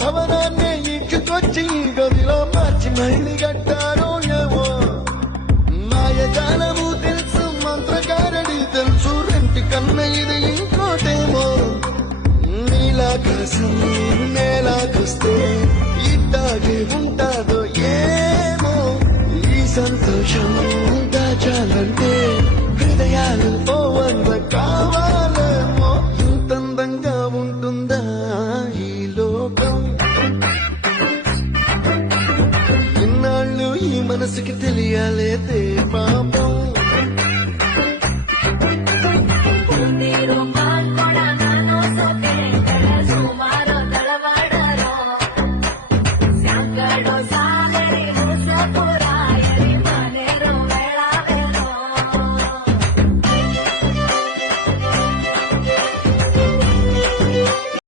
భవనాన్ని ఇచ్చుకొచ్చి గదిలో మార్చి మళ్ళీ కట్టారో ఏమో మాయజాలము తెలుసు మంత్రగారడి తెలుసు రెంటి కన్న ఇది ఇంకోటేమో నీలాకాశం నేలాకొస్తే ఇట్టాగే ఉంటాదో ఏమో ఈ సంతోషం దాచాలంటే హృదయాలు ఓ వంద కావాలి